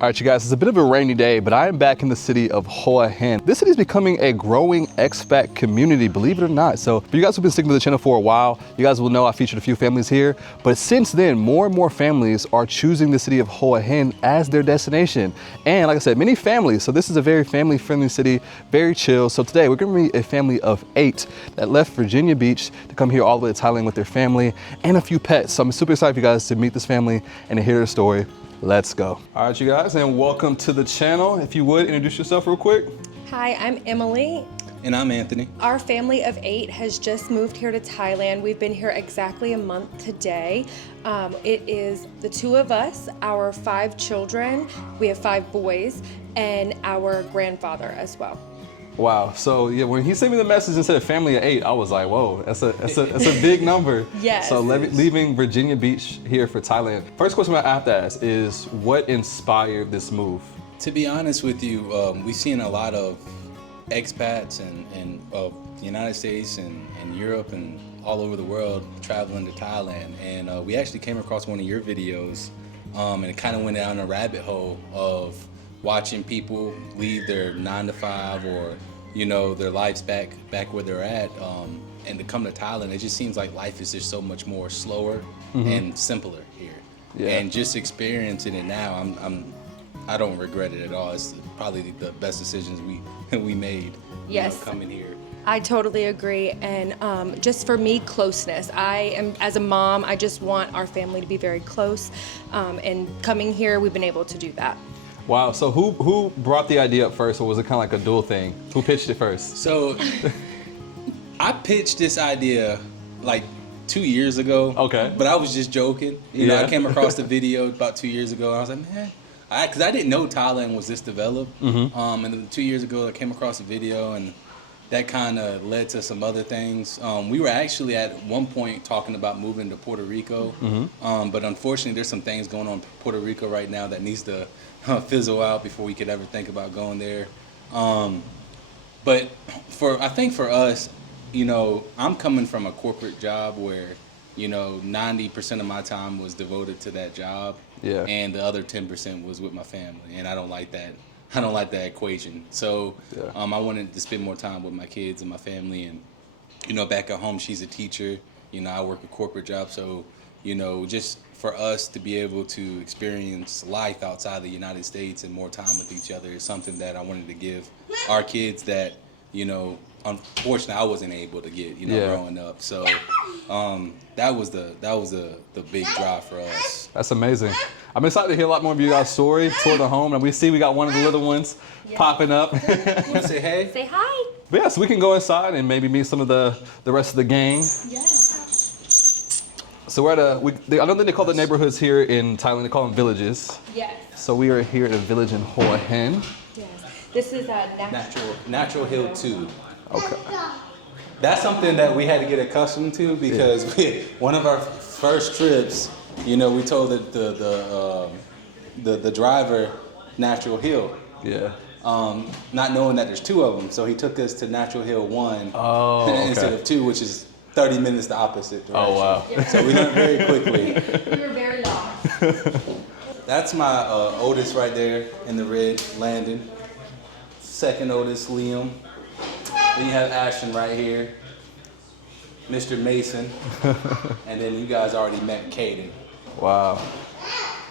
All right, you guys, it's a bit of a rainy day, but I am back in the city of Hua Hin. This city is becoming a growing expat community, believe it or not. So for you guys who've been sticking to the channel for a while, you guys will know I featured a few families here. But since then, more and more families are choosing the city of Hua Hin as their destination. And like I said, many families. So this is a very family-friendly city, very chill. So today we're gonna meet a family of 8 that left Virginia Beach to come here all the way to Thailand with their family and a few pets. So I'm super excited for you guys to meet this family and to hear their story. Let's go. All right, you guys, and welcome to the channel. If you would, introduce yourself real quick. Hi, I'm Emily. And I'm Anthony. Our family of 8 has just moved here to Thailand. We've been here exactly a month today. It is the 2 of us, our 5 children. We have 5 boys, and our grandfather as well. Wow. So yeah, when he sent me the message and said a family of 8, I was like, whoa, that's a big number. Yes. So leaving Virginia Beach here for Thailand. First question I have to ask is, what inspired this move? To be honest with you, we've seen a lot of expats and of the United States and Europe and all over the world traveling to Thailand. And we actually came across one of your videos and it kind of went down a rabbit hole of watching people leave their 9 to 5 or, you know, their lives back where they're at, and to come to Thailand. It just seems like life is just so much more slower and simpler here. Yeah. And just experiencing it now, I don't regret it at all. It's probably the best decisions we made. Yes. You know, coming here. I totally agree, and just for me, closeness. I am, as a mom, I just want our family to be very close, and coming here, we've been able to do that. Wow. So who brought the idea up first, or was it kind of like a dual thing? Who pitched it first? So I pitched this idea like 2 years ago. Okay. But I was just joking. You know, I came across the video about 2 years ago, and I was like, man, because I didn't know Thailand was this developed. And then 2 years ago, I came across a video, and that kind of led to some other things. We were actually at one point talking about moving to Puerto Rico, but unfortunately, there's some things going on in Puerto Rico right now that needs to fizzle out before we could ever think about going there. But I think for us, you know, I'm coming from a corporate job where, you know, 90% of my time was devoted to that job, and the other 10% was with my family, and I don't like that. I don't like that equation. So I wanted to spend more time with my kids and my family. And, you know, back at home, she's a teacher. You know, I work a corporate job. So, you know, just for us to be able to experience life outside the United States and more time with each other is something that I wanted to give our kids that, you know, unfortunately I wasn't able to get, you know, growing up. So that was the big drive for us. That's amazing. I'm excited to hear a lot more of you guys' story toward the home, and we see we got one of the little ones popping up. Want to say hey? Say hi. But yeah, so we can go inside and maybe meet some of the rest of the gang. Yes. So we're at I don't think they call the neighborhoods here in Thailand, they call them villages. Yes. So we are here at a village in Hua Hin. Yes. This is a Natural Hill 2. Okay. That's something that we had to get accustomed to because one of our first trips, you know, we told the driver Natural Hill. Yeah. Not knowing that there's 2 of them, so he took us to Natural Hill 1 instead of 2, which is 30 minutes the opposite direction. Oh wow! So we learned very quickly. We were very lost. That's my oldest right there in the red, Landon. Second oldest, Liam. Then you have Ashton right here, Mr. Mason, and then you guys already met Caden. Wow.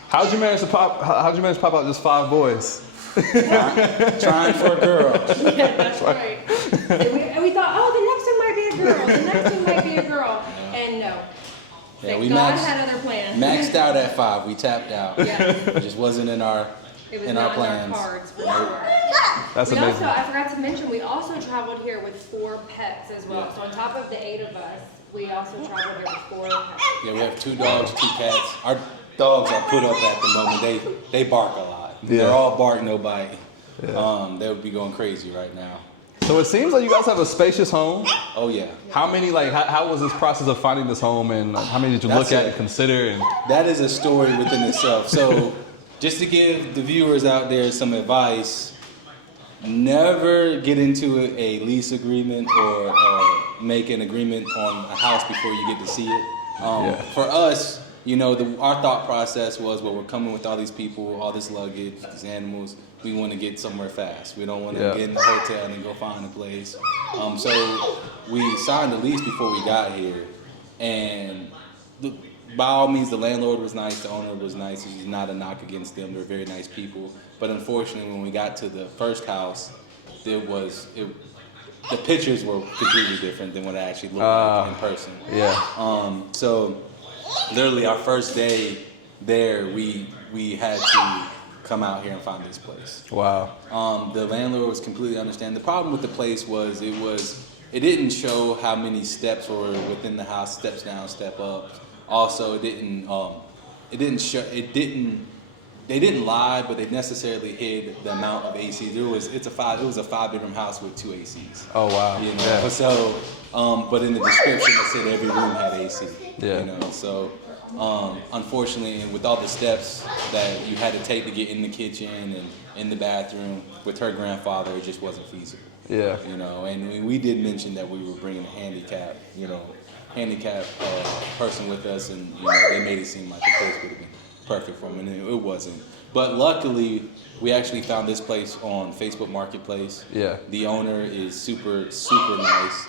How'd you manage to pop out just 5 boys? Trying for a girl. Yeah, that's right. And we thought, oh, the next one might be a girl. The next one might be a girl. And no. Yeah, we God had other plans. maxed out at 5. We tapped out. Yeah. It just wasn't in our plans. In our cards, for sure. That's amazing. I forgot to mention, we also traveled here with 4 pets as well. So on top of the 8 of us, we also traveled here with 4 pets. Yeah, we have 2 dogs, 2 cats. Our dogs are put up at the moment. They bark a lot. Yeah. They're all bark, no bite. Yeah. They would be going crazy right now. So it seems like you guys have a spacious home. Oh yeah. How many, how was this process of finding this home, and how many did you look at and consider? And that is a story within itself. So just to give the viewers out there some advice, never get into a lease agreement or make an agreement on a house before you get to see it. For us, you know, our thought process was, well, we're coming with all these people, all this luggage, these animals. We want to get somewhere fast. We don't want to get in the hotel and go find a place. So we signed the lease before we got here, and by all means, the landlord was nice, the owner was nice. It's not a knock against them. They're very nice people. But unfortunately, when we got to the first house, the pictures were completely different than what it actually looked like in person. Yeah. So literally our first day there, we had to come out here and find this place. Wow. The landlord was completely understanding. The problem with the place was it didn't show how many steps were within the house, steps down, step up. Also, they didn't lie, but they necessarily hid the amount of ACs. It was a 5-bedroom house with 2 ACs. Oh wow. You know, yeah. So, but in the description it said every room had AC. Yeah. You know, so unfortunately, with all the steps that you had to take to get in the kitchen and in the bathroom with her grandfather, it just wasn't feasible. Yeah. You know, and we did mention that we were bringing a handicap person with us, and you know, they made it seem like the place would have been perfect for them, and it wasn't. But luckily, we actually found this place on Facebook Marketplace. Yeah. The owner is super nice.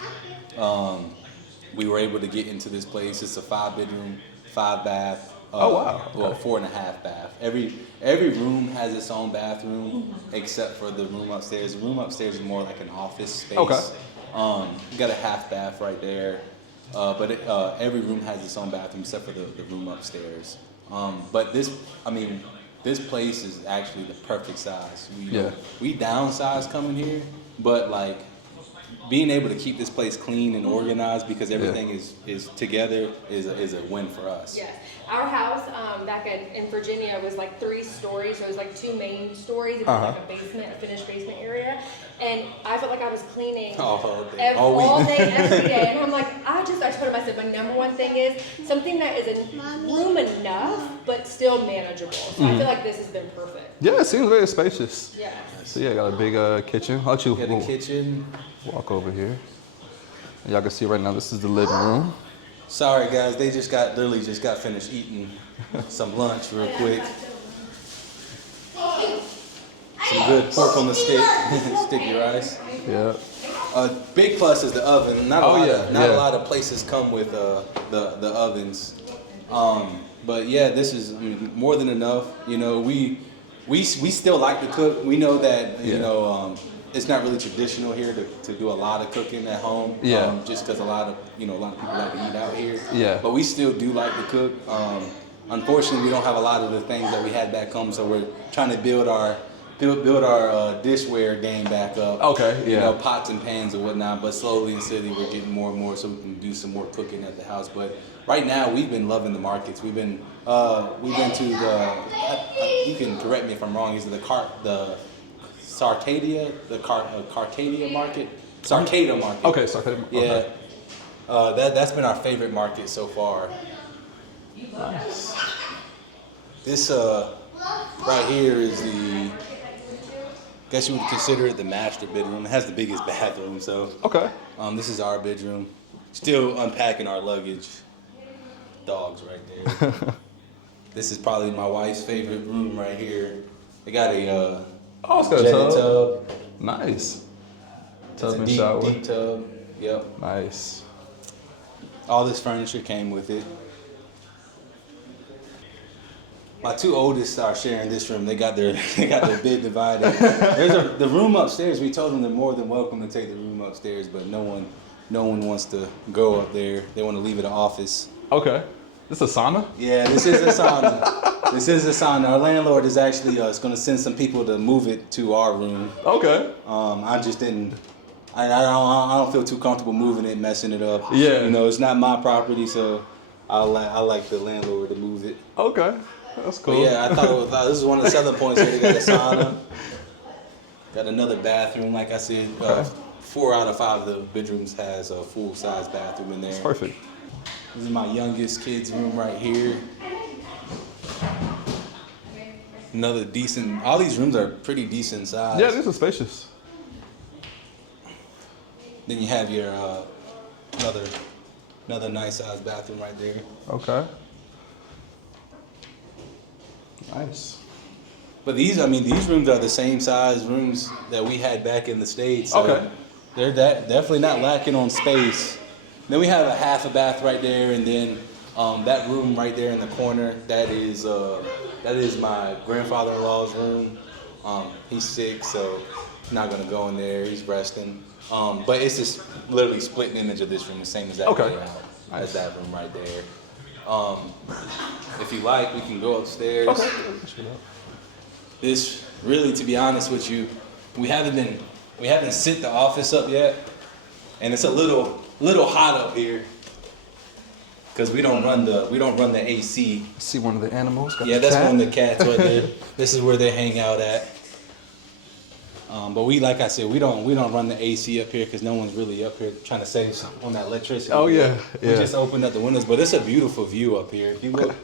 We were able to get into this place. It's a 5-bedroom, 5-bath. Oh wow. Okay. Well, 4.5 bath. Every room has its own bathroom except for the room upstairs. The room upstairs is more like an office space. Okay. You got a half bath right there. But every room has its own bathroom except for the room upstairs. But this place is actually the perfect size. We downsized coming here, but like being able to keep this place clean and organized because everything is together is a win for us. Yes. Our house back in Virginia was like 3 stories. So it was like 2 main stories and then like a basement, a finished basement area. And I felt like I was cleaning all day, every day. And I'm like, I told myself my number one thing is something that is room enough, but still manageable. So I feel like this has been perfect. Yeah, it seems very spacious. Yeah. So yeah, got a big kitchen. I'll let you got a kitchen. Walk over here. And y'all can see right now, this is the living room. Sorry guys, they literally just got finished eating some lunch real quick. Some good pork on the stick, sticky rice. Yeah. Big plus is the oven. Not a lot of places come with the ovens. But yeah, this is more than enough. You know, we still like to cook. We know that you know it's not really traditional here to do a lot of cooking at home. Yeah. Just because a lot of people like to eat out here. Yeah. But we still do like to cook. Unfortunately, we don't have a lot of the things that we had back home, so we're trying to build our dishware game back up. Okay, yeah. You know, pots and pans and whatnot, but slowly and steadily we're getting more and more so we can do some more cooking at the house. But right now we've been loving the markets. We've been to the, you can correct me if I'm wrong, is it the Carcadia market? Sarcada market. Okay, Sarcada market. Yeah. Okay. That's been our favorite market so far. Nice. This right here is the, I guess you would consider it the master bedroom. It has the biggest bathroom, so. Okay. This is our bedroom. Still unpacking our luggage. Dogs right there. This is probably my wife's favorite room right here. They got a jetted tub. Nice. Tub and shower. Deep tub. Yep. Nice. All this furniture came with it. My 2 oldest are sharing this room. They got their bed divided. There's the room upstairs. We told them they're more than welcome to take the room upstairs, but no one wants to go up there. They want to leave it an office. Okay. This is a sauna? Yeah, this is a sauna. This is a sauna. Our landlord is actually going to send some people to move it to our room. Okay. I just didn't. I don't feel too comfortable moving it, messing it up. Yeah. You know, it's not my property, so I like the landlord to move it. Okay. That's cool. But yeah, I thought this is one of the selling points here. They got a sauna, got another bathroom. Like I said, 4 out of 5 of the bedrooms has a full-size bathroom in there. That's perfect. This is my youngest kid's room right here. Another decent. All these rooms are pretty decent size. Yeah, these are spacious. Then you have your another nice size bathroom right there. Okay. Nice. But these rooms are the same size rooms that we had back in the States. So Okay. they're definitely not lacking on space. Then we have a half a bath right there, and then that room right there in the corner, that is my grandfather-in-law's room. He's sick, so I'm not gonna go in there. He's resting. But it's just literally splitting image of this room, the same as that layout as that room right there. If you like, we can go upstairs. Okay. This really, to be honest with you, we haven't set the office up yet, and it's a little hot up here because we don't run the AC. See one of the animals. Got That's one of the cats right there. This is where they hang out at. But like I said, we don't run the AC up here because no one's really up here trying to save some on that electricity. Oh yeah. We just opened up the windows, but it's a beautiful view up here. If you look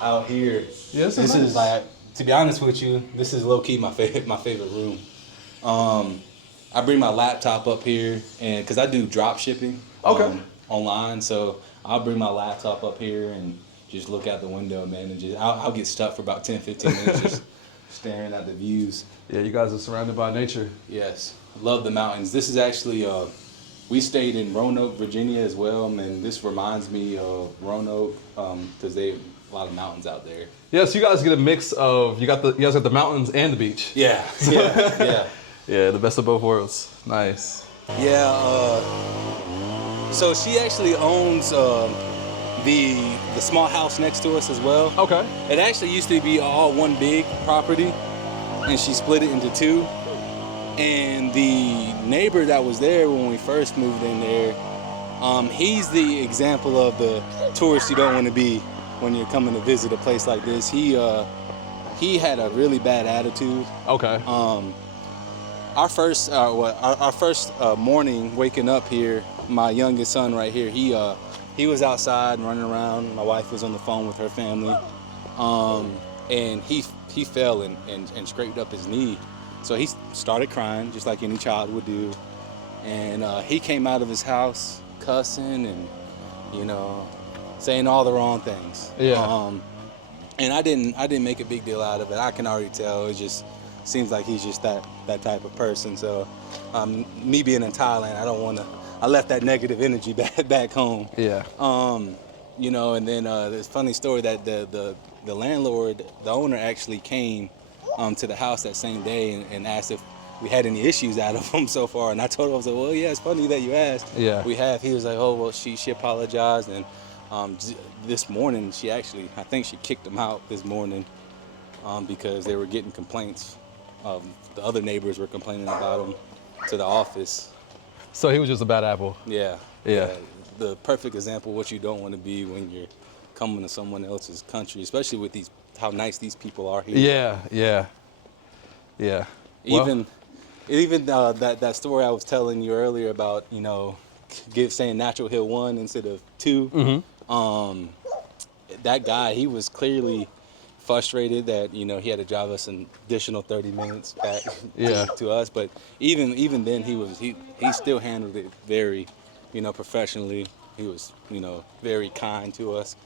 out here, this is like, to be honest with you, this is low key my favorite room. I bring my laptop up here, and because I do drop shipping online, so I'll bring my laptop up here and just look out the window, man, and I'll get stuck for about 10-15 minutes just staring at the views. Yeah, you guys are surrounded by nature. Yes, love the mountains. This is actually we stayed in Roanoke, Virginia as well, and this reminds me of Roanoke because they have a lot of mountains out there. Yeah, so you guys get a mix of you guys got the mountains and the beach. Yeah. Yeah, the best of both worlds. Nice. Yeah. So she actually owns the small house next to us as well. Okay. It actually used to be all one big property, and she split it into two. And the neighbor that was there when we first moved in there, he's the example of the tourist you don't want to be when you're coming to visit a place like this. He had a really bad attitude. Okay. Our first morning waking up here, my youngest son right here, he was outside running around. My wife was on the phone with her family, and he fell and scraped up his knee. So he started crying just like any child would do, and he came out of his house cussing and saying all the wrong things. Yeah. And I didn't make a big deal out of it. I can already tell. It just seems like he's just that type of person. So me being in Thailand, I left that negative energy back home. Yeah. And then this funny story that the landlord, the owner, actually came to the house that same day and asked if we had any issues out of him so far. And I told him, I was like, well, yeah, it's funny that you asked. Yeah. We have. He was like, oh, well, she apologized. And this morning, I think she kicked him out this morning because they were getting complaints. The other neighbors were complaining about him to the office. So he was just a bad apple. Yeah. Yeah. The perfect example of what you don't want to be when you're coming to someone else's country, especially with how nice these people are here. Yeah. Even that story I was telling you earlier about, saying Natural Hill 1 instead of 2. Mm-hmm. That guy, he was clearly frustrated that he had to drive us an additional 30 minutes back to us. But even then, he still handled it very, professionally. He was very kind to us.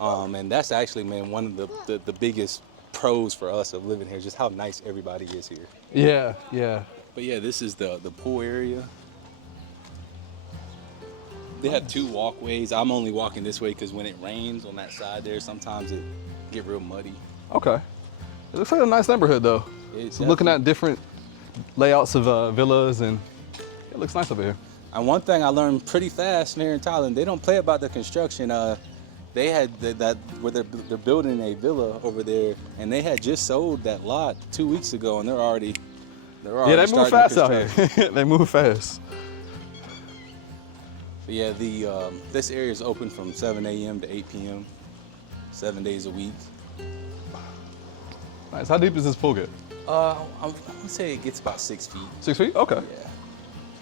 And that's actually, man, one of the biggest pros for us of living here, just how nice everybody is here. Yeah. But yeah, this is the pool area. They have 2 walkways. I'm only walking this way because when it rains on that side there, sometimes it get real muddy. Okay. It looks like a nice neighborhood though. It's looking at different layouts of villas, and it looks nice over here. And one thing I learned pretty fast here in Thailand, they don't play about the construction. They had that where they're building a villa over there, and they had just sold that lot 2 weeks ago, and they're already they move fast out here. They move fast. But yeah, this area is open from 7 a.m. to 8 p.m. 7 days a week. Nice. How deep does this pool get? I would say it gets about 6 feet. 6 feet? Okay. Yeah.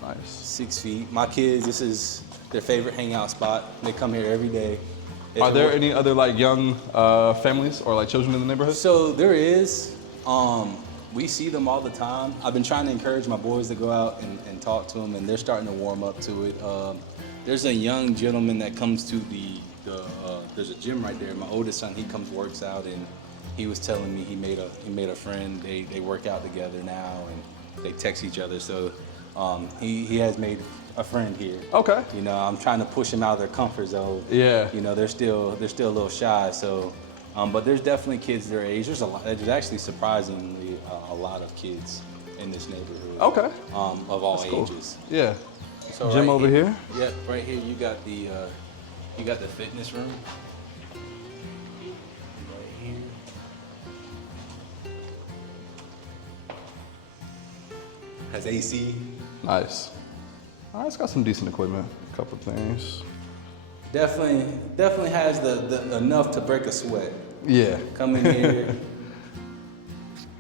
Nice. 6 feet. My kids, this is their favorite hangout spot. They come here every day. Are there any other young families or children in the neighborhood? So there is. We see them all the time. I've been trying to encourage my boys to go out and talk to them, and they're starting to warm up to it. There's a young gentleman that comes to there's a gym right there. My oldest son, he comes, works out, and he was telling me he made a friend. They work out together now and they text each other. So he has made a friend here. Okay. You know, I'm trying to push them out of their comfort zone. Yeah. You know, they're still a little shy. So, but there's definitely kids their age. There's actually surprisingly a lot of kids in this neighborhood. Okay. Of all That's cool. ages. Yeah. So Gym right over here. Yep, right here you got the fitness room. Right here. Has AC. Nice. All right, it's got some decent equipment. A couple things. Definitely has the enough to break a sweat. Yeah. Come in here,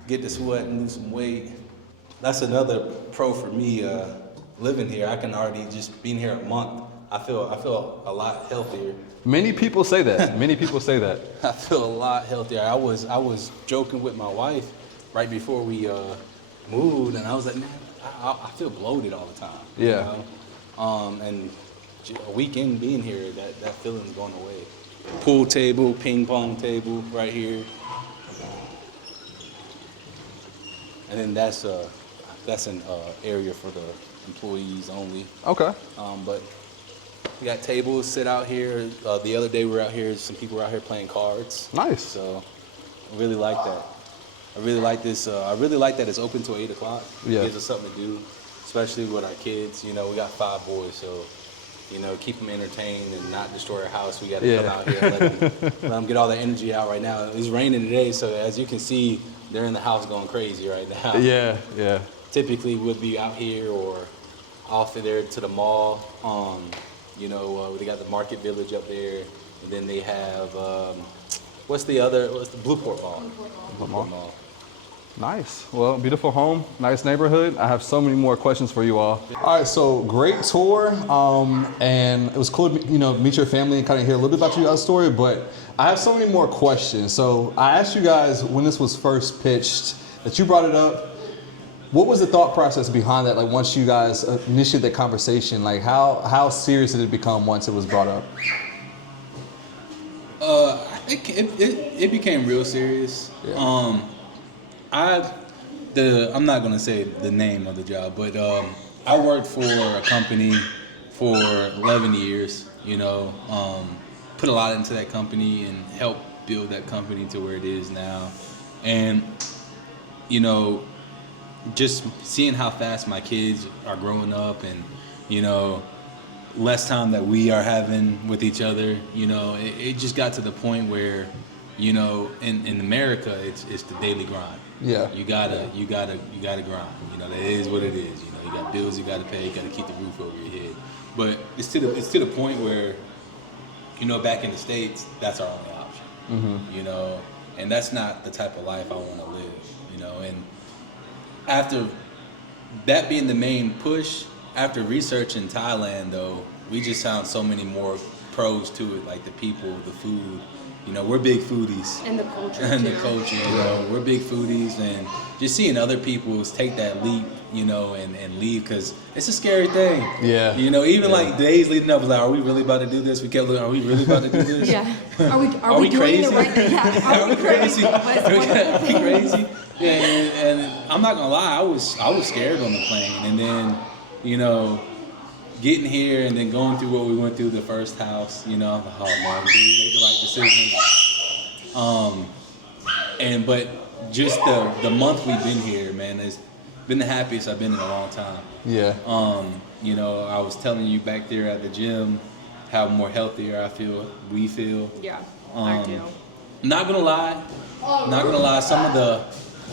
get the sweat and lose some weight. That's another pro for me. Living here, I can already just being here a month. I feel a lot healthier. Many people say that. Many people say that. I feel a lot healthier. I was joking with my wife right before we moved, and I was like, man, I feel bloated all the time. Yeah. You know? And a weekend being here, that feeling's going away. Pool table, ping pong table right here, and then that's an area for the employees only. Okay. But we got tables sit out here. The other day we were out here, some people were out here playing cards. Nice. So I really like that. I really like this. I really like that it's open till 8 o'clock. Yeah. It gives us something to do, especially with our kids. You know, we got 5 boys, so, you know, keep them entertained and not destroy our house. We got to come out here and let them get all the energy out right now. It's raining today, so as you can see, they're in the house going crazy right now. Yeah, yeah. Typically would be out here or off there to the mall. You know, they got the Market Village up there, and then they have what's the Blueport Mall? Blueport Mall. Nice. Well, beautiful home, nice neighborhood. I have so many more questions for you all. All right, so great tour, and it was cool to meet your family and kind of hear a little bit about your guys' story. But I have so many more questions. So I asked you guys when this was first pitched that you brought it up. What was the thought process behind that? Like once you guys initiated that conversation, like how serious did it become once it was brought up? I think it became real serious. Yeah. I'm not gonna say the name of the job, but I worked for a company for 11 years. You know, put a lot into that company and helped build that company to where it is now, and you know, just seeing how fast my kids are growing up and, you know, less time that we are having with each other, you know, it just got to the point where, you know, in America, it's the daily grind. Yeah. You gotta grind. You know, that is what it is. You know, you got bills you gotta pay, you gotta keep the roof over your head. But it's to the point where, you know, back in the States, that's our only option. Mm-hmm. You know, and that's not the type of life I want to live. You know, and after that being the main push, after researching Thailand, though, we just found so many more pros to it, like the people, the food. You know, we're big foodies. And the culture, and too. the culture, you know, we're big foodies, and just seeing other people take that leap, you know, and leave, because it's a scary thing. Yeah. You know, even like days leading up, was like, are we really about to do this? We kept looking, are we really about to do this? Yeah. Are we doing crazy? the right thing? Yeah. Are we crazy? Are we crazy? Yeah, and I'm not gonna lie, I was scared on the plane, and then, you know, getting here and then going through what we went through the first house, you know, oh man, did we make the right decision? But just the month we've been here, man, it's been the happiest I've been in a long time. Yeah. You know, I was telling you back there at the gym how more healthier we feel. Yeah, I do. Not gonna lie.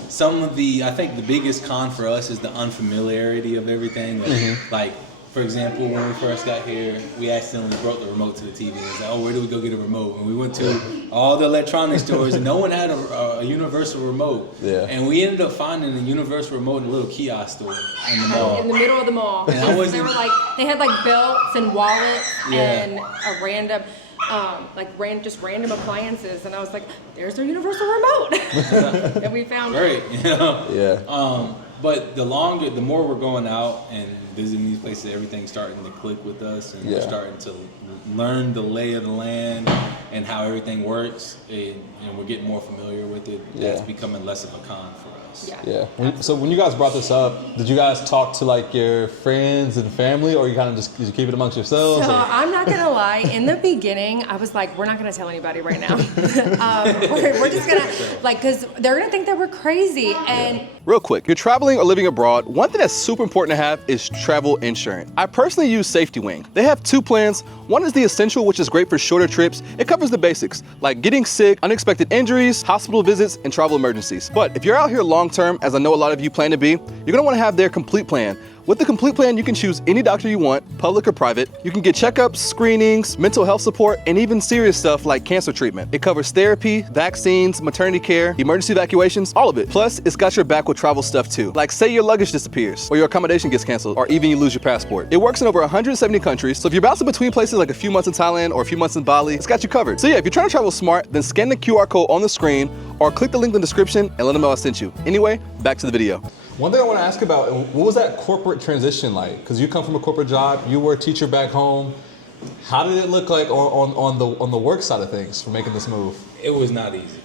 Some of the I think the biggest con for us is the unfamiliarity of everything. Like, for example, when we first got here, we accidentally broke the remote to the TV. It's like, oh, where do we go get a remote? And we went to all the electronic stores, and no one had a universal remote. Yeah. And we ended up finding a universal remote in a little kiosk store in the mall. In the middle of the mall. And I wasn't- They had like belts and wallets Yeah. and a random, just random appliances, and I was like, "There's our universal remote," and we found it. Great, you know. Yeah. But the more we're going out and visiting these places, everything's starting to click with us, and we're starting to learn the lay of the land and how everything works, and we're getting more familiar with it. That's becoming less of a con for us. So when you guys brought this up, did you guys talk to like your friends and family, or you kind of just did you keep it amongst yourselves? So I'm not gonna lie. In the beginning, I was like, we're not gonna tell anybody right now. We're just gonna because they're gonna think that we're crazy. And real quick, you're traveling or living abroad. One thing that's super important to have is travel insurance. I personally use Safety Wing. They have two plans. One is the Essential, which is great for shorter trips. It covers the basics like getting sick, unexpected injuries, hospital visits, and travel emergencies. But if you're out here long term, as I know a lot of you plan to be, you're gonna wanna have their Complete Plan. With the Complete Plan, you can choose any doctor you want, public or private. You can get checkups, screenings, mental health support, and even serious stuff like cancer treatment. It covers therapy, vaccines, maternity care, emergency evacuations, all of it. Plus, it's got your back with travel stuff too. Like say your luggage disappears, or your accommodation gets canceled, or even you lose your passport. It works in over 170 countries, so if you're bouncing between places like a few months in Thailand or a few months in Bali, it's got you covered. So yeah, if you're trying to travel smart, then scan the QR code on the screen, or click the link in the description and let them know I sent you. Anyway, back to the video. One thing I want to ask about, what was that corporate transition like? Because you come from a corporate job, you were a teacher back home. How did it look like on the work side of things for making this move? It was not easy.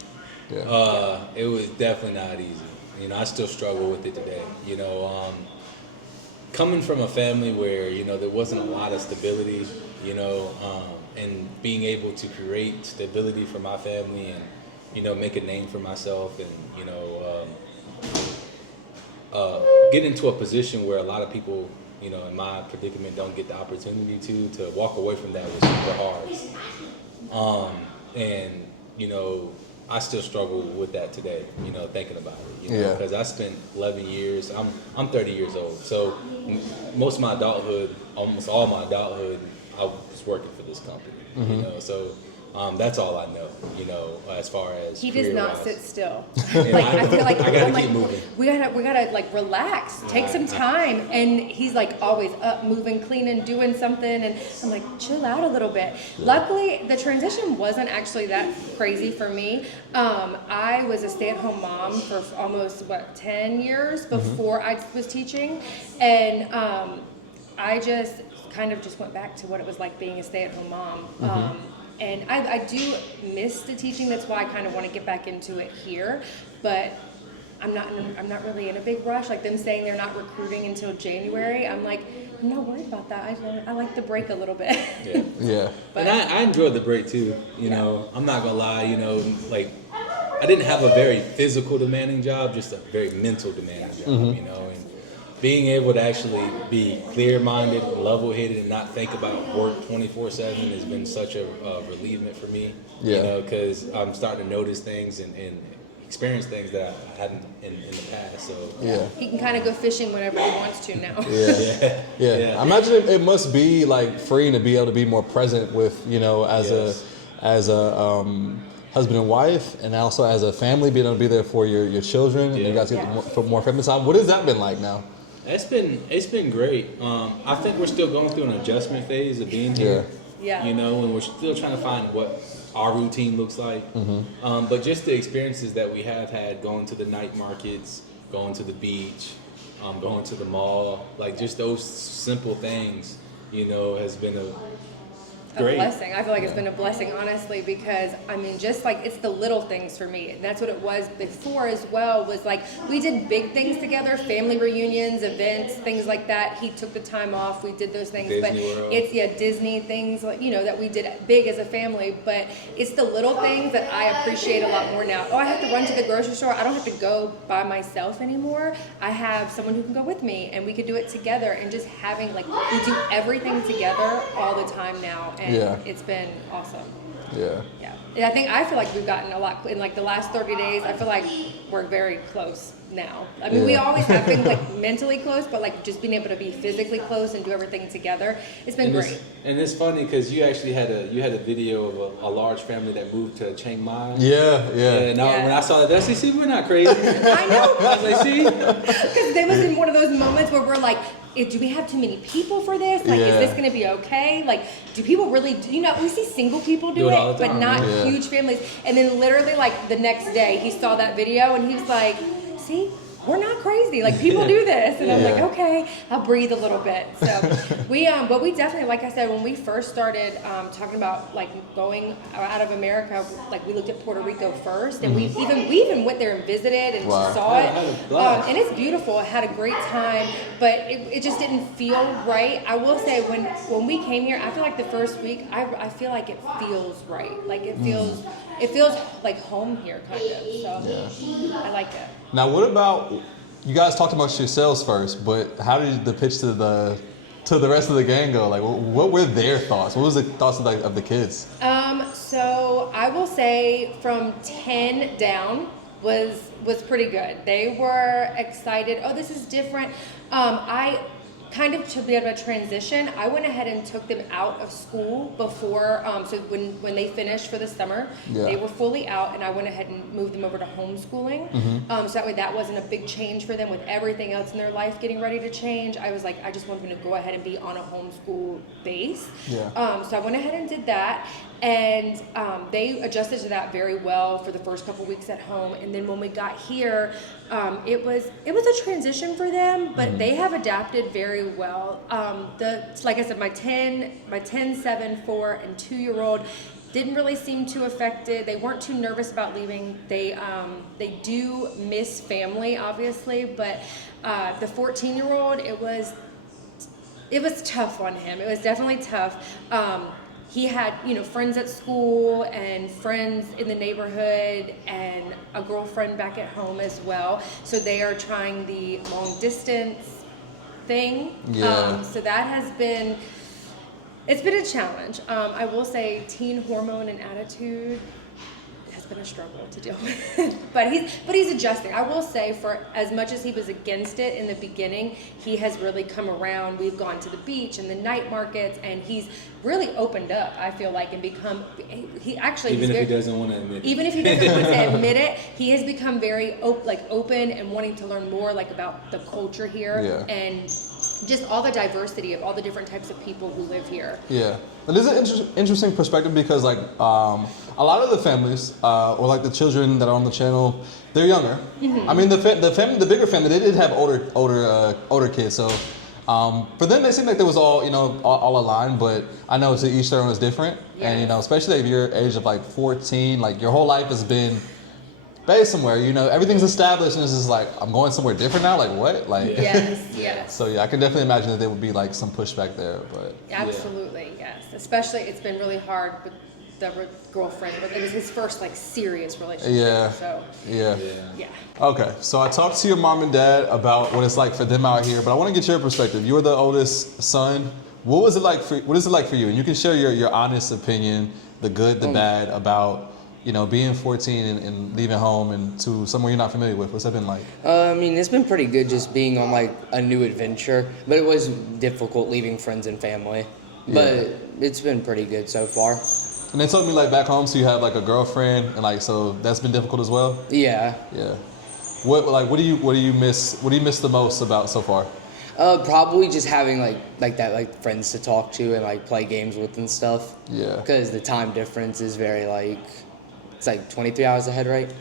Yeah. It was definitely not easy. You know, I still struggle with it today. You know, coming from a family where, you know, there wasn't a lot of stability, you know, and being able to create stability for my family and, you know, make a name for myself and, you know, get into a position where a lot of people, you know, in my predicament don't get the opportunity to walk away from that was super hard. And, you know, I still struggle with that today, you know, thinking about it, you know, because I spent 11 years, I'm 30 years old. So most of my adulthood, almost all my adulthood, I was working for this company, you know, so that's all I know, you know, as far as he does not sit still. Yeah, I feel like I gotta keep moving. We gotta like relax, take some time, and he's like always up, moving, cleaning, doing something, and I'm like, chill out a little bit. Luckily, the transition wasn't actually that crazy for me. I was a stay-at-home mom for almost 10 years before I was teaching, and I just kind of just went back to what it was like being a stay-at-home mom. And I do miss the teaching. That's why I kind of want to get back into it here. But I'm not really in a big rush. Like them saying they're not recruiting until January. I'm like, I'm not worried about that. I like the break a little bit. Yeah. But I enjoyed the break too. You know, I'm not gonna lie. You know, like I didn't have a very physical demanding job, just a very mental demanding job. You know, and being able to actually be clear-minded, level-headed, and not think about work 24/7 has been such a relievement for me. You know, because I'm starting to notice things and experience things that I hadn't in the past. So he can kind of go fishing whenever he wants to now. I imagine it must be like freeing to be able to be more present with, you know, as a husband and wife, and also as a family, being able to be there for your children, and you guys get more family time. What has that been like now? It's been great. I think we're still going through an adjustment phase of being here. You know, and we're still trying to find what our routine looks like. But just the experiences that we have had, going to the night markets, going to the beach, going to the mall, like just those simple things, you know, has been a blessing. I feel like it's been a blessing, honestly, because I mean, just like it's the little things for me. And that's what it was before as well, was like we did big things together, family reunions, events, things like that. He took the time off, we did those things. Disney but World. It's Disney things, like, you know, that we did big as a family. But it's the little things that I appreciate a lot more now. Oh, I have to run to the grocery store. I don't have to go by myself anymore. I have someone who can go with me, and we could do it together. And just having like we do everything together all the time now. And it's been awesome. And I feel like we've gotten a lot in like the last 30 days. I feel like we're very close now. I mean, we always have been like mentally close, but like just being able to be physically close and do everything together, it's been great. And it's funny because you actually had a video of a large family that moved to Chiang Mai. And when I saw that, I said, "See, we're not crazy." I know. I was like, "See," because there was in one of those moments where we're like, do we have too many people for this? Like, is this going to be okay? Like, do people really, you know, we see single people do it, but not huge families. And then literally, like, the next day, he saw that video and he was like, see, we're not crazy. Like, people do this. And I'm like, okay, I'll breathe a little bit. So but we definitely, like I said, when we first started talking about like going out of America, like we looked at Puerto Rico first, and we even went there and visited and saw it. And it's beautiful. I had a great time, but it just didn't feel right. I will say when we came here, I feel like the first week, I feel like it feels right. Like it feels like home here, kind of. So I like it. Now, what about, you guys talked about yourselves first, but how did the pitch to the rest of the gang go? Like, what were their thoughts? What was the thoughts of the kids? So I will say from 10 down was pretty good. They were excited. Oh, this is different. I kind of, to be able to transition, I went ahead and took them out of school before, so when they finished for the summer, they were fully out, and I went ahead and moved them over to homeschooling. So that way that wasn't a big change for them with everything else in their life getting ready to change. I was like, I just want them to go ahead and be on a homeschool base. So I went ahead and did that. And they adjusted to that very well for the first couple weeks at home. And then when we got here, it was a transition for them, but they have adapted very well. Like I said, my 10, 7, 4, and 2-year-old didn't really seem too affected. They weren't too nervous about leaving. They do miss family, obviously, but the 14-year-old, it was tough on him. It was definitely tough. He had, friends at school and friends in the neighborhood and a girlfriend back at home as well. So they are trying the long distance thing. So that has been, it's been a challenge. I will say teen hormone and attitude has been a struggle to deal with. but he's adjusting. I will say, for as much as he was against it in the beginning, he has really come around. We've gone to the beach and the night markets, and he's really opened up, I feel like, and become, even if he doesn't want to admit it. Even if he doesn't want to admit it, he has become very open and wanting to learn more about the culture here and just all the diversity of all the different types of people who live here. It is an interesting perspective because a lot of the families or the children that are on the channel, they're younger. I mean, the bigger family, they did have older kids, so for them they seemed like they was all all aligned. But I know to each their own is different, and especially if you're age of 14, your whole life has been based somewhere, everything's established, and it's just I'm going somewhere different now. What? Yes. So I can definitely imagine that there would be some pushback there, but absolutely, yes. Especially, it's been really hard with the girlfriend, but it was his first serious relationship. So Okay, so I talked to your mom and dad about what it's like for them out here, but I want to get your perspective. You're the oldest son. What is it like for you? And you can share your honest opinion, the good, the bad, about being 14 and leaving home and to somewhere you're not familiar with. What's that been like? I mean, it's been pretty good just being on a new adventure, but it was difficult leaving friends and family. But it's been pretty good so far. And they told me back home, so you have a girlfriend, and so that's been difficult as well. Yeah. What do you miss? What do you miss the most about so far? Probably just having that friends to talk to and play games with and stuff. Because the time difference is very it's 23 hours ahead, right?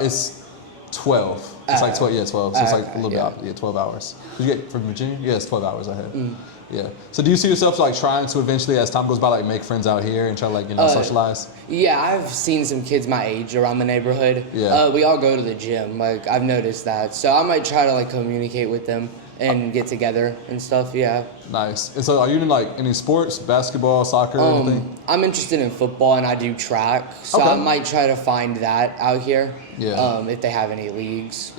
It's 12. It's 12. Yeah, 12. So it's a little bit. 12 hours. Did you get from Virginia? Yeah, it's 12 hours ahead. Yeah. So do you see yourself trying to eventually, as time goes by, make friends out here and try to socialize? Yeah, I've seen some kids my age around the neighborhood. We all go to the gym. I've noticed that. So I might try to communicate with them and get together and stuff. Nice. And so are you in any sports, basketball, soccer, anything? I'm interested in football and I do track. So I might try to find that out here. If they have any leagues.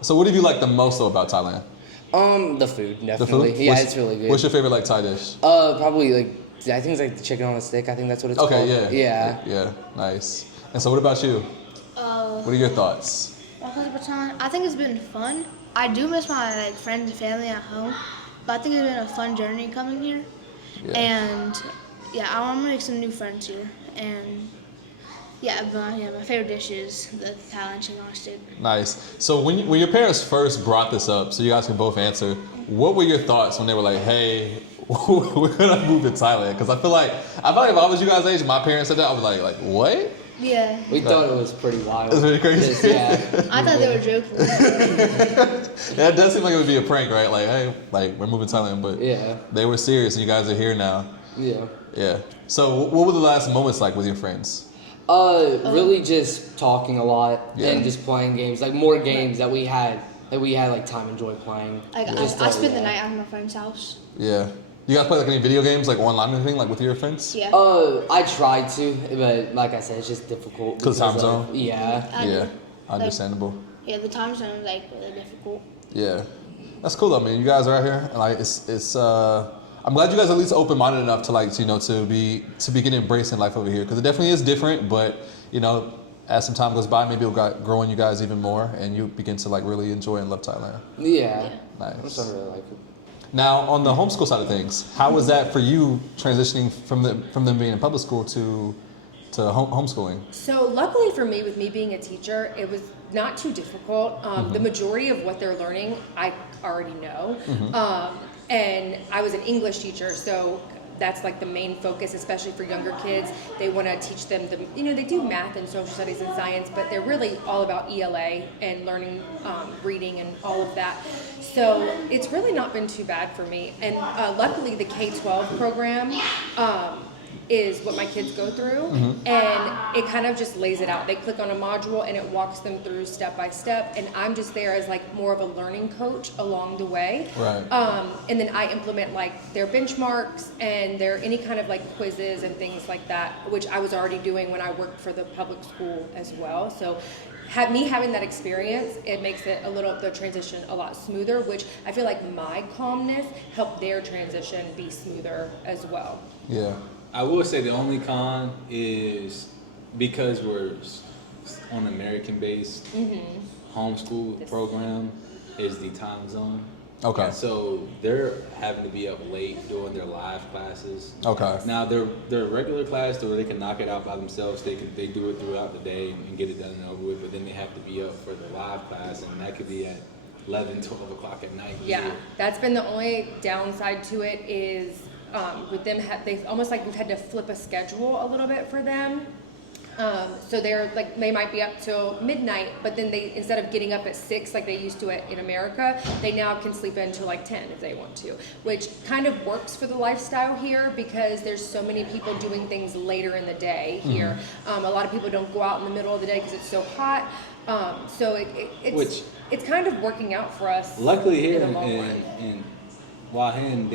So what have you liked the most though about Thailand? The food, definitely. The food? Yeah, it's really good. What's your favorite Thai dish? Probably I think it's the chicken on a stick. I think that's what it's called. Yeah. Nice. And so what about you? What are your thoughts? I think it's been fun. I do miss my friends and family at home, but I think it's been a fun journey coming here. And I want to make some new friends here. And my favorite dish is the Thailand chicken on a stick. Nice. So when your parents first brought this up, so you guys can both answer, what were your thoughts when they were like, hey, we're gonna move to Thailand? Because I feel like if I was you guys' age, my parents said that, I was like what? Yeah. We thought it was pretty wild. It's pretty crazy. Just, yeah. I thought they were joking. Yeah, it does seem like it would be a prank, right? Like, hey, like we're moving to Thailand, but Yeah. they were serious, and you guys are here now. Yeah. Yeah. So, what were the last moments like with your friends? Really just talking a lot Yeah. and just playing games, like more games that we had like time and joy playing. Like Just, I spent the yeah. night at my friend's house. Yeah. You guys play like any video games, like online or anything, like with your friends? Yeah. I tried to, but like I said, it's just difficult. 'Cause time of- zone? Yeah. Yeah. Understandable. Yeah, the time zone is like really difficult. Yeah. That's cool though, man. You guys are out here, and like it's. I'm glad you guys are at least open-minded enough to like to be getting embraced in life over here, because it definitely is different. But as some time goes by, maybe it'll grow on you guys even more, and you begin to like really enjoy and love Thailand. Yeah. Nice. I'm starting to really like it. Now, on the homeschool side of things, how was that for you transitioning from them being in public school to homeschooling? So luckily for me, with me being a teacher, it was not too difficult. The majority of what they're learning, I already know. And I was an English teacher, so that's like the main focus, especially for younger kids. They want to teach them they do math and social studies and science, but they're really all about ELA and learning reading and all of that. So it's really not been too bad for me. And luckily the K-12 program is what my kids go through, and it kind of just lays it out. They click on a module and it walks them through step by step, and I'm just there as like more of a learning coach along the way. Right. And then I implement like their benchmarks and their any kind of like quizzes and things like that, which I was already doing when I worked for the public school as well. So having that experience, it makes it the transition a lot smoother, which I feel like my calmness helped their transition be smoother as well. Yeah. I will say the only con is because we're on an American-based homeschool program is the time zone. Okay. And so they're having to be up late doing their live classes. Okay. Now their regular class where they can knock it out by themselves. They do it throughout the day and get it done and over with. But then they have to be up for the live class, and that could be at 11, 12 o'clock at night. Yeah, that's been the only downside to it is with them, they almost like we've had to flip a schedule a little bit for them. So they're like, they might be up till midnight, but then they, instead of getting up at 6 like they used to in America, they now can sleep in until like 10 if they want to, which kind of works for the lifestyle here because there's so many people doing things later in the day here. A lot of people don't go out in the middle of the day because it's so hot. So it's kind of working out for us. Luckily here in the long run. in Wahan,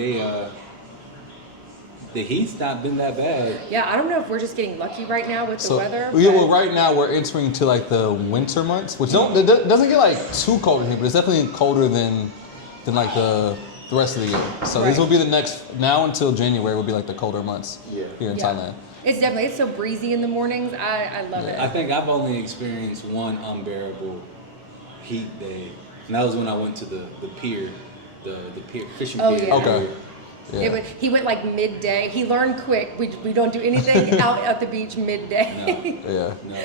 the heat's not been that bad. Yeah, I don't know if we're just getting lucky right now with the weather. Yeah, well, right now we're entering to like the winter months, which it doesn't get like too cold in here, but it's definitely colder than like the rest of the year. So This will be the next, now until January will be like the colder months here in Thailand. It's so breezy in the mornings. I love it. I think I've only experienced one unbearable heat day, and that was when I went to the pier, the pier, fishing pier. Yeah. Okay. Yeah. He went like midday. He learned quick. We don't do anything out at the beach midday. Yeah. No.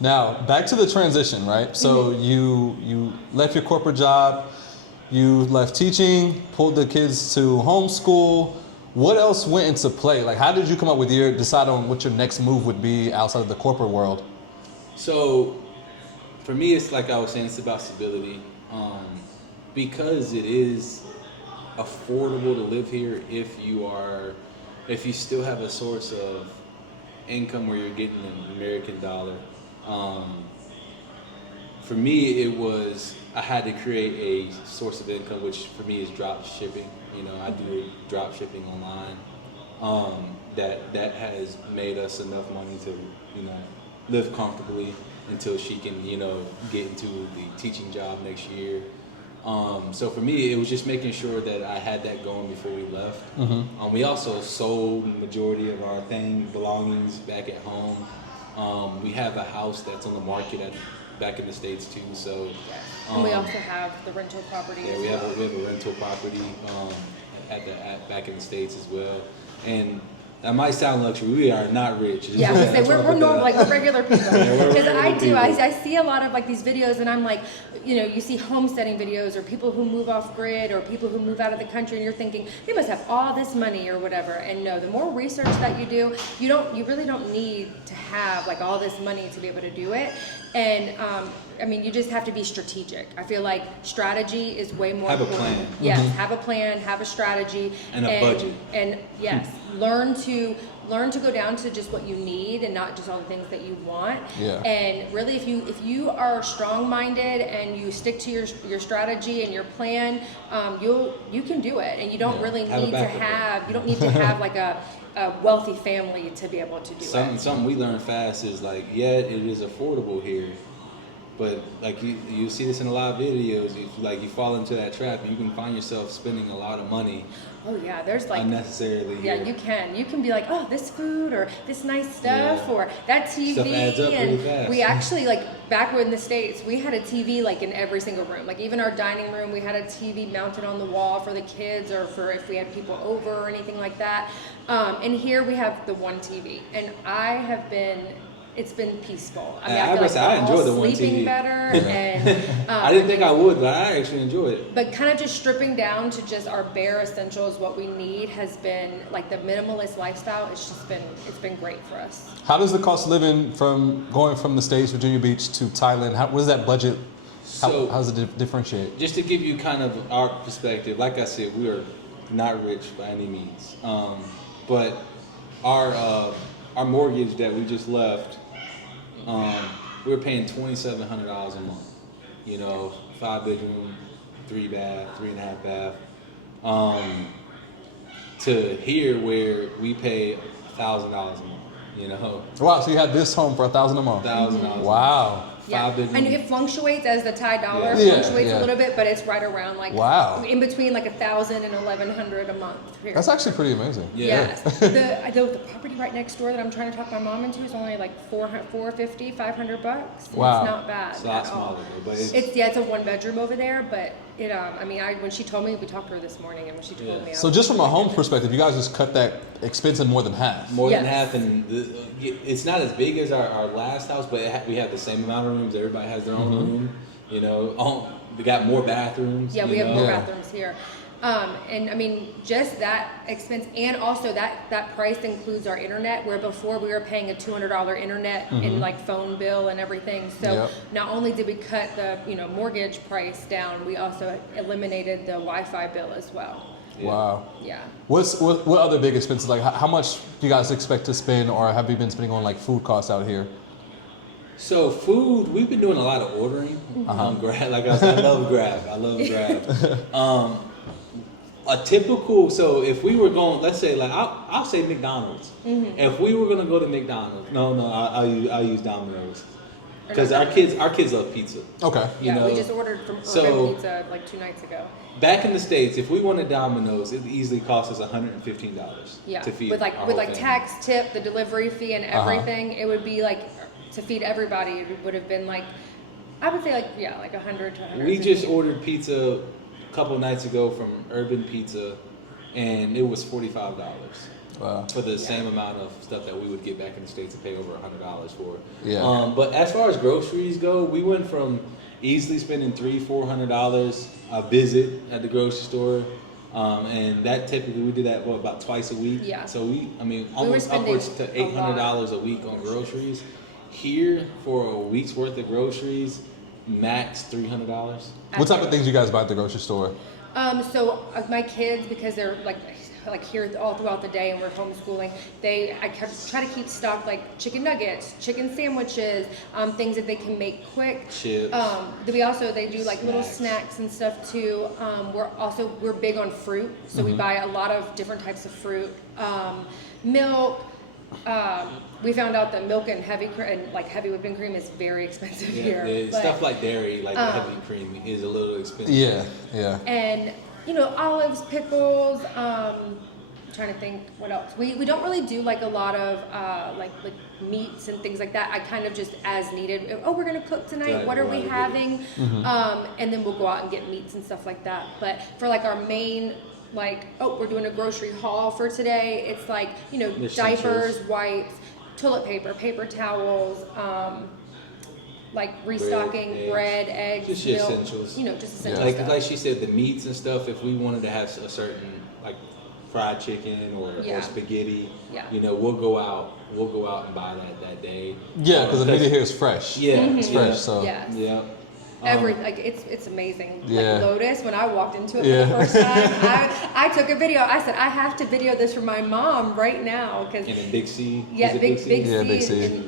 Now back to the transition, right? So you left your corporate job, you left teaching, pulled the kids to homeschool. What else went into play? Like, how did you come up with decide on what your next move would be outside of the corporate world? So, for me, it's like I was saying, it's about stability. Because it is affordable to live here if you still have a source of income where you're getting an American dollar. For me, I had to create a source of income, which for me is drop shipping. I do drop shipping online. That has made us enough money to, live comfortably until she can, get into the teaching job next year. So for me, it was just making sure that I had that going before we left. We also sold the majority of our belongings back at home. We have a house that's on the market back in the States too. So, and we also have the rental property. Yeah, we have a rental property back in the States as well. And That might sound luxury. We are not rich. Yeah, I was gonna say we're normal, like we're regular people. Because I see a lot of like these videos, and I'm like, you know, you see homesteading videos or people who move off grid or people who move out of the country, and you're thinking they must have all this money or whatever. And no, the more research that you do, you really don't need to have like all this money to be able to do it. And I mean, you just have to be strategic. I feel like strategy is way more important. Have a plan. Yes, have a plan, have a strategy, and a budget. And yes, learn to go down to just what you need and not just all the things that you want. Yeah. And really, if you are strong-minded and you stick to your strategy and your plan, you can do it. And you don't really need to have like a wealthy family to be able to do it. Something we learned fast is like, yeah, it is affordable here, but like you see this in a lot of videos. You fall into that trap, and you can find yourself spending a lot of money. Oh yeah, there's like unnecessarily. Yeah, here. You can be like, oh, this food or this nice stuff or that TV. Stuff adds up and pretty fast. We actually back in the States, we had a TV like in every single room. Like even our dining room, we had a TV mounted on the wall for the kids or for if we had people over or anything like that. And here we have the one TV, and it's been peaceful. I mean, I feel like I enjoy the one sleeping TV. better, and I didn't think I would, but I actually enjoy it. But kind of just stripping down to just our bare essentials, what we need, has been like the minimalist lifestyle. It's been great for us. How does the cost of living from going from the States, Virginia Beach, to Thailand? What is that budget? How does it differentiate? Just to give you kind of our perspective, like I said, we are not rich by any means, but our mortgage that we just left. We were paying $2,700 a month. You know, 5-bedroom, 3-bath, 3.5 bath. To here where we pay $1,000 a month. You know. Wow! So you had this home for $1,000 a month. $1,000. Wow. Yeah, and it fluctuates as the Thai dollar fluctuates a little bit, but it's right around in between like $1,000 and $1,100 a month. Here. That's actually pretty amazing. Yes. The property right next door that I'm trying to talk my mom into is only like $450, $500 bucks. Wow. It's not bad. It's a lot smaller though, but it's a 1-bedroom over there, but it when she told me, we talked to her this morning, and when she told me. So just from a home perspective, you guys just cut that expense in more than half. More than half, and it's not as big as our last house, but we have the same amount of rooms. Everybody has their own room. You know, we got more bathrooms. Yeah, we have more bathrooms here. And I mean, just that expense, and also that price includes our internet, where before we were paying a $200 internet in like phone bill and everything. So not only did we cut the mortgage price down, we also eliminated the Wi-Fi bill as well. Yeah. Wow. Yeah. What other big expenses? Like how much do you guys expect to spend, or have you been spending on like food costs out here? So food, we've been doing a lot of ordering on Grab. Like I said, I love Grab. A typical, so if we were going, let's say like I'll say McDonald's. If we were gonna go to McDonald's, I'll use Domino's, because our kids love pizza. Okay. We just ordered from Urban Pizza like 2 nights ago. Back in the States, if we wanted Domino's, it easily cost us $115 to feed with family. tax, tip, the delivery fee, and everything. It would be like, to feed everybody, it would have been like, I would say like 100 to 100. We just ordered pizza a couple nights ago from Urban Pizza, and it was $45 for the same amount of stuff that we would get back in the States to pay over $100 for. Yeah. But as far as groceries go, we went from easily spending $300-400 a visit at the grocery store, and that typically we did that about twice a week. Yeah. So almost upwards to $800 a week on groceries. Here for a week's worth of groceries, max $300. What type of things you guys buy at the grocery store? So my kids, because they're like here all throughout the day and we're homeschooling, I try to keep stocked like chicken nuggets, chicken sandwiches, things that they can make quick. Chips. They do like little snacks and stuff too. We're big on fruit, so we buy a lot of different types of fruit. Milk. We found out that milk and heavy whipping cream is very expensive here. Stuff like dairy, like the heavy cream, is a little expensive. Yeah. And olives, pickles. Trying to think what else. We don't really do like a lot of like meats and things like that. I kind of just as needed. Oh, we're gonna cook tonight. Right, what are we having? And then we'll go out and get meats and stuff like that. But for like our main like, oh, we're doing a grocery haul for today. It's like, you know, diapers, wipes, toilet paper, paper towels, like restocking bread, eggs, just milk, essentials. you know, just essential stuff. Like she said, the meats and stuff. If we wanted to have a certain like fried chicken or spaghetti, you know, we'll go out and buy that day. Yeah, because the meat here is fresh. Yeah, it's fresh. So yeah. Like it's amazing. Yeah. Like Lotus, when I walked into it for the first time, I took a video. I said I have to video this for my mom right now because. And then Big C. Yeah, Big C Big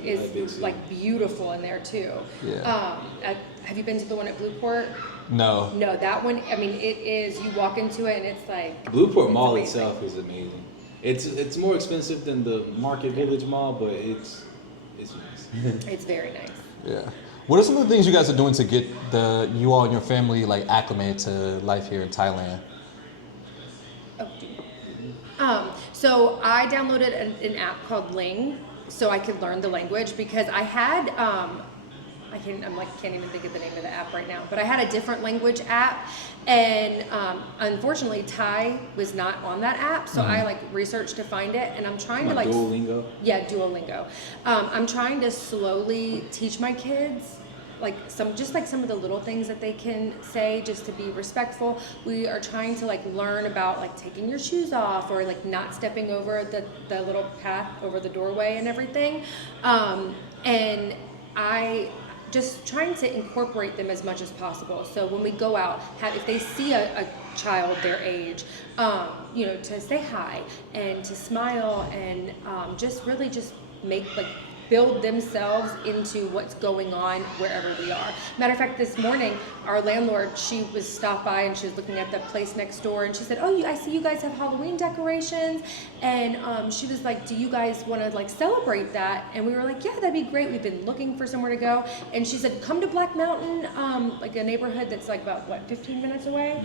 is like beautiful in there too. Yeah. Have you been to the one at Blueport? No. No, that one. I mean, it is. You walk into it and it's like. Blueport Mall itself is amazing. It's more expensive than the Market Village Mall, but it's nice. It's very nice. Yeah. What are some of the things you guys are doing to get you all and your family like acclimated to life here in Thailand? So I downloaded an app called Ling so I could learn the language because I had can't even think of the name of the app right now, but I had a different language app, and unfortunately Thai was not on that app, so I like researched to find it, and I'm trying to like Duolingo. Yeah, Duolingo. I'm trying to slowly teach my kids like some of the little things that they can say just to be respectful. We are trying to like learn about like taking your shoes off or like not stepping over the little path over the doorway and everything, and I just trying to incorporate them as much as possible. So when we go out, if they see a child their age, you know, to say hi and to smile and just really just build themselves into what's going on wherever we are. Matter of fact, this morning, our landlord, she was stopped by and she was looking at the place next door, and she said, "Oh, I see you guys have Halloween decorations," and she was like, "Do you guys want to like celebrate that?" And we were like, "Yeah, that'd be great. We've been looking for somewhere to go." And she said, "Come to Black Mountain, like a neighborhood that's like about 15 minutes away."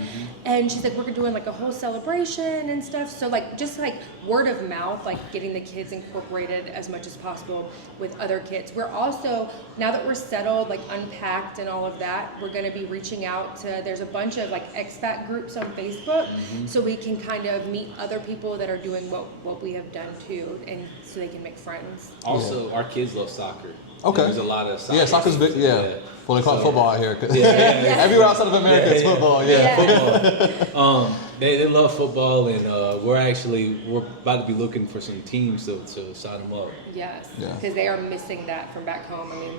And she's like, "We're doing like a whole celebration and stuff." So like just like word of mouth, like getting the kids incorporated as much as possible with other kids. We're also, now that we're settled, like unpacked and all of that, we're going to be reaching out to, there's a bunch of like expat groups on Facebook, so we can kind of meet other people that are doing what we have done too, and so they can make friends. Also, our kids love soccer. Okay. There's a lot of soccer. Yeah, soccer's big. Yeah. Well, they call it football out here. Yeah. Everywhere outside of America, it's football. Yeah. Football. They love football, and we're about to be looking for some teams to sign them up. Yes, because they are missing that from back home. I mean,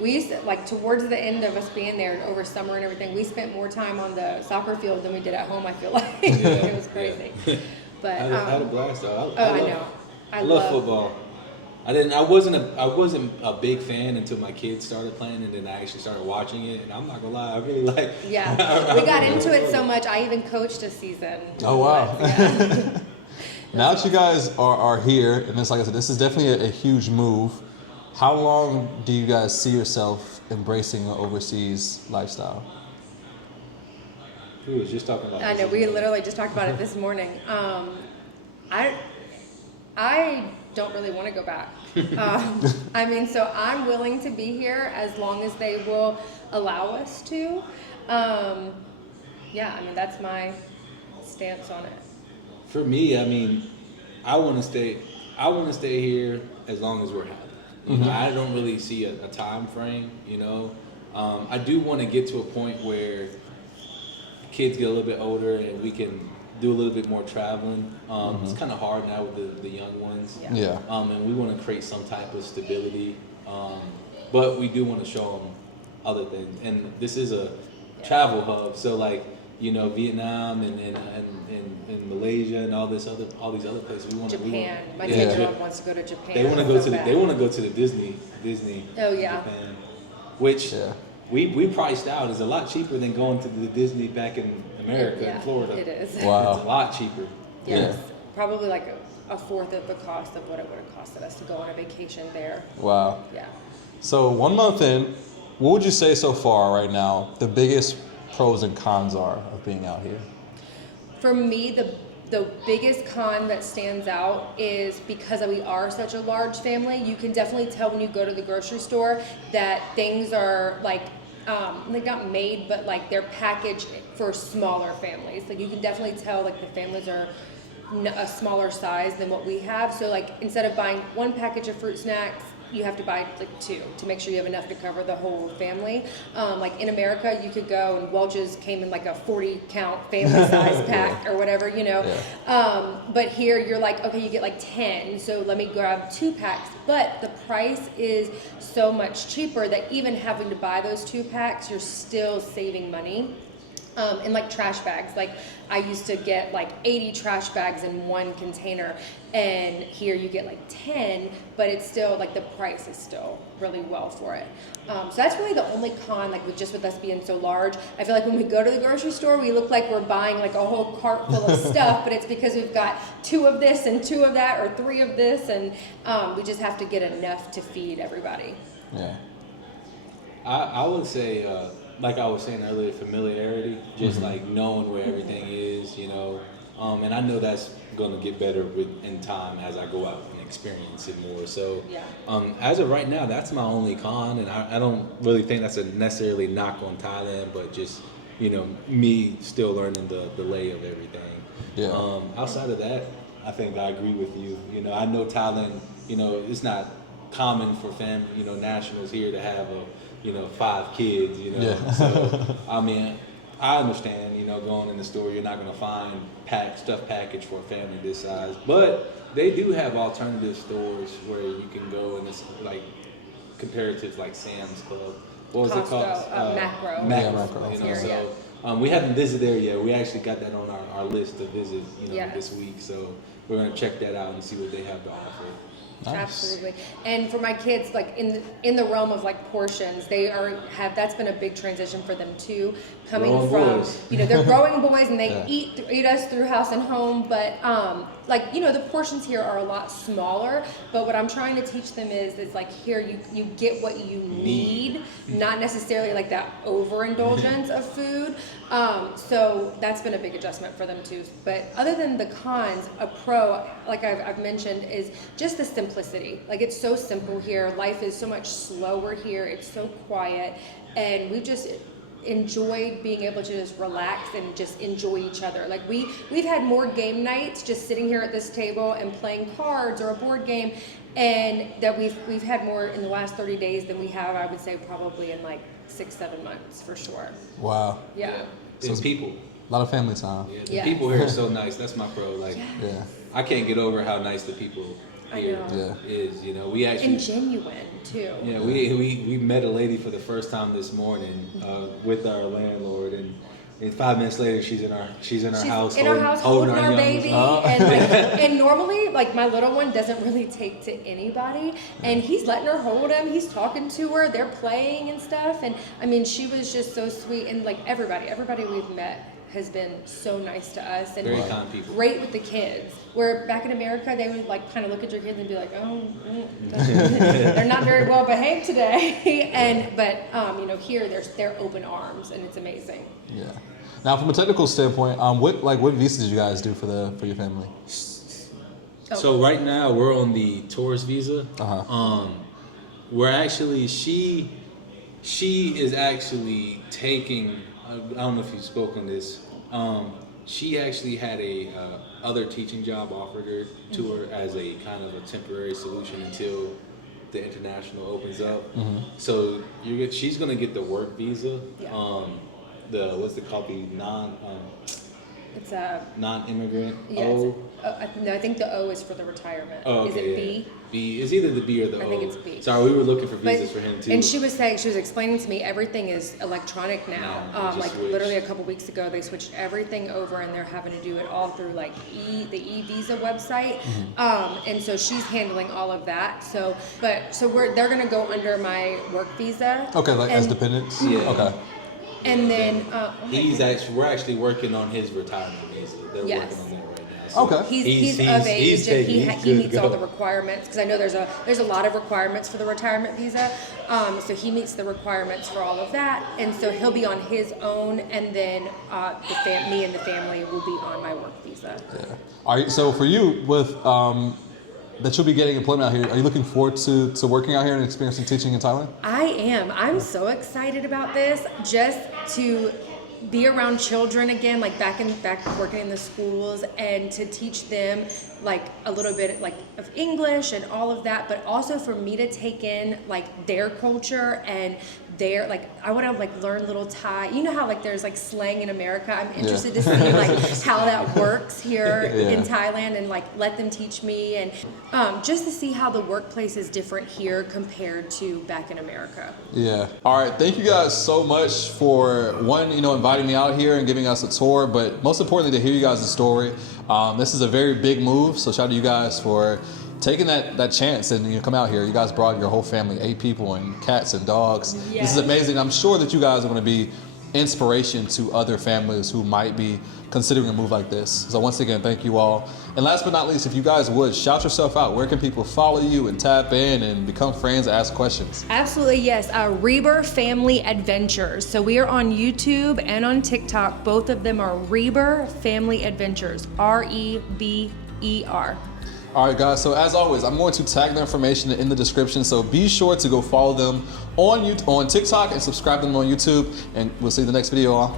we used to, like towards the end of us being there over summer and everything, we spent more time on the soccer field than we did at home. I feel like it was crazy. But I had a blast though. I know. I love football. I wasn't a big fan until my kids started playing, and then I actually started watching it, and I'm not gonna lie, I really like. Yeah, we got into it so much. I even coached a season. Oh wow! Now that you guys are here, and it's like I said, this is definitely a huge move. How long do you guys see yourself embracing an overseas lifestyle? We was just talking about. I know. We literally just talked about it this morning. I don't really want to go back. I mean, so I'm willing to be here as long as they will allow us to. Yeah, I mean, that's my stance on it. For me, I mean, I want to stay here as long as we're happy. I don't really see a time frame, you know. I do want to get to a point where kids get a little bit older and we can do a little bit more traveling. It's kind of hard now with the young ones. Yeah. And we want to create some type of stability. But we do want to show them other things. And this is a travel hub, so like, you know, Vietnam and Malaysia and all these other places. We want Japan. My 10-year-old wants to go to Japan. They want to go to the Disney. Oh yeah. Japan, which we priced out is a lot cheaper than going to the Disney back in America in Florida. It is. Wow. It's a lot cheaper. Yes. Probably like a fourth of the cost of what it would have costed us to go on a vacation there. Wow. Yeah. So 1 month in, what would you say so far right now the biggest pros and cons are of being out here? For me, the biggest con that stands out is because we are such a large family, you can definitely tell when you go to the grocery store that things are like they got made, but like they're packaged for smaller families. Like you can definitely tell like the families are a smaller size than what we have. So like instead of buying one package of fruit snacks, you have to buy like 2 to make sure you have enough to cover the whole family. Like in America, you could go and Welch's came in like a 40 count family size pack or whatever, you know. But here you're like, okay, you get like 10, so let me grab 2 packs. But the price is so much cheaper that even having to buy those 2 packs, you're still saving money. And like trash bags, like I used to get like 80 trash bags in one container, and here you get like 10, but it's still like the price is still really well for it. So that's really the only con, like with us being so large. I feel like when we go to the grocery store, we look like we're buying like a whole cart full of stuff, but it's because we've got 2 of this and 2 of that or 3 of this, and we just have to get enough to feed everybody. Yeah. I would say, like I was saying earlier, familiarity, just like knowing where everything is, you know. And I know that's going to get better in time as I go out and experience it more. So as of right now, that's my only con, and I don't really think that's a necessarily knock on Thailand, but just, you know, me still learning the lay of everything. Yeah. Outside of that, I think I agree with you. You know, I know Thailand, you know, it's not common for nationals here to have 5 kids, you know. Yeah. So, I mean, I understand, you know, going in the store, you're not going to find stuff packaged for a family this size. But they do have alternative stores where you can go, and it's like comparatives like Sam's Club. What was it called? Macro. Macro. You know, so we haven't visited there yet. We actually got that on our list to visit, this week. So we're going to check that out and see what they have to offer. Nice. Absolutely. And for my kids, like in the realm of like portions, that's been a big transition for them too. Coming growing from boys. They're growing boys and they eat us through house and home, but the portions here are a lot smaller. But what I'm trying to teach them is like here you get what you need, not necessarily like that overindulgence of food. So that's been a big adjustment for them too. But other than the cons, a pro, like I've mentioned, is just the simplicity. Like it's so simple here. Life is so much slower here. It's so quiet, and we've just enjoyed being able to just relax and just enjoy each other. Like we've had more game nights just sitting here at this table and playing cards or a board game, and that we've had more in the last 30 days than we have, I would say, probably in like 6-7 months for sure. Wow. Yeah. So people. A lot of family time. Yeah, the people here are so nice. That's my pro. Like, Yeah. I can't get over how nice the people here is. You know, we actually And genuine too. Yeah, we met a lady for the first time this morning with our landlord, and 5 minutes later she's in our house in our house holding our baby, youngest. and normally like my little one doesn't really take to anybody, and he's letting her hold him. He's talking to her. They're playing and stuff, and I mean she was just so sweet, and like everybody we've met has been so nice to us and very kind people. Great with the kids. Where back in America, they would like kind of look at your kids and be like, "Oh, they're not very well behaved today." But here they're open arms, and it's amazing. Yeah. Now, from a technical standpoint, what visa did you guys do for your family? So right now we're on the tourist visa. We're actually she is actually taking. I don't know if you've spoken this. She actually had a other teaching job offered to her as a kind of a temporary solution until the international opens up. So she's gonna get the work visa. What's it called? The It's a non-immigrant. no, I think the O is for the retirement. Oh, okay, is it B? B is either the B or the O. I think it's B. Sorry, we were looking for visas for him too. And she was explaining to me everything is electronic now. Like switched. literally a couple weeks ago, they switched everything over, and they're having to do it all through like the e-visa website. And so she's handling all of that. So they're gonna go under my work visa. Okay, like as dependents. Yeah. Okay. And then we're actually working on his retirement visa. They're working on that right now. So Okay. He's of age and he meets all the go. requirements, because I know there's a lot of requirements for the retirement visa. So he meets the requirements for all of that, and so he'll be on his own, and then me and the family will be on my work visa. Yeah. So for you, with that you'll be getting employment out here. Are you looking forward to working out here and experiencing teaching in Thailand? I am. I'm so excited about this, just to be around children again, like back working in the schools, and to teach them like a little bit like of English and all of that, but also for me to take in like their culture and their, like, I want to like learn little Thai. You know how like there's like slang in America? I'm interested to see like how that works here in Thailand, and like let them teach me, and just to see how the workplace is different here compared to back in America. Yeah. All right. Thank you guys so much for inviting me out here and giving us a tour, but most importantly to hear you guys' story. This is a very big move, so shout out to you guys for taking that chance and come out here. You guys brought your whole family, 8 people and cats and dogs. Yes. This is amazing. I'm sure that you guys are going to be inspiration to other families who might be considering a move like this. So once again, thank you all. And last but not least, if you guys would, shout yourself out. Where can people follow you and tap in and become friends and ask questions? Absolutely, yes. Reber Family Adventures. So we are on YouTube and on TikTok. Both of them are Reber Family Adventures. REBER. All right, guys. So as always, I'm going to tag the information in the description. So be sure to go follow them on TikTok and subscribe to them on YouTube. And we'll see you in the next video.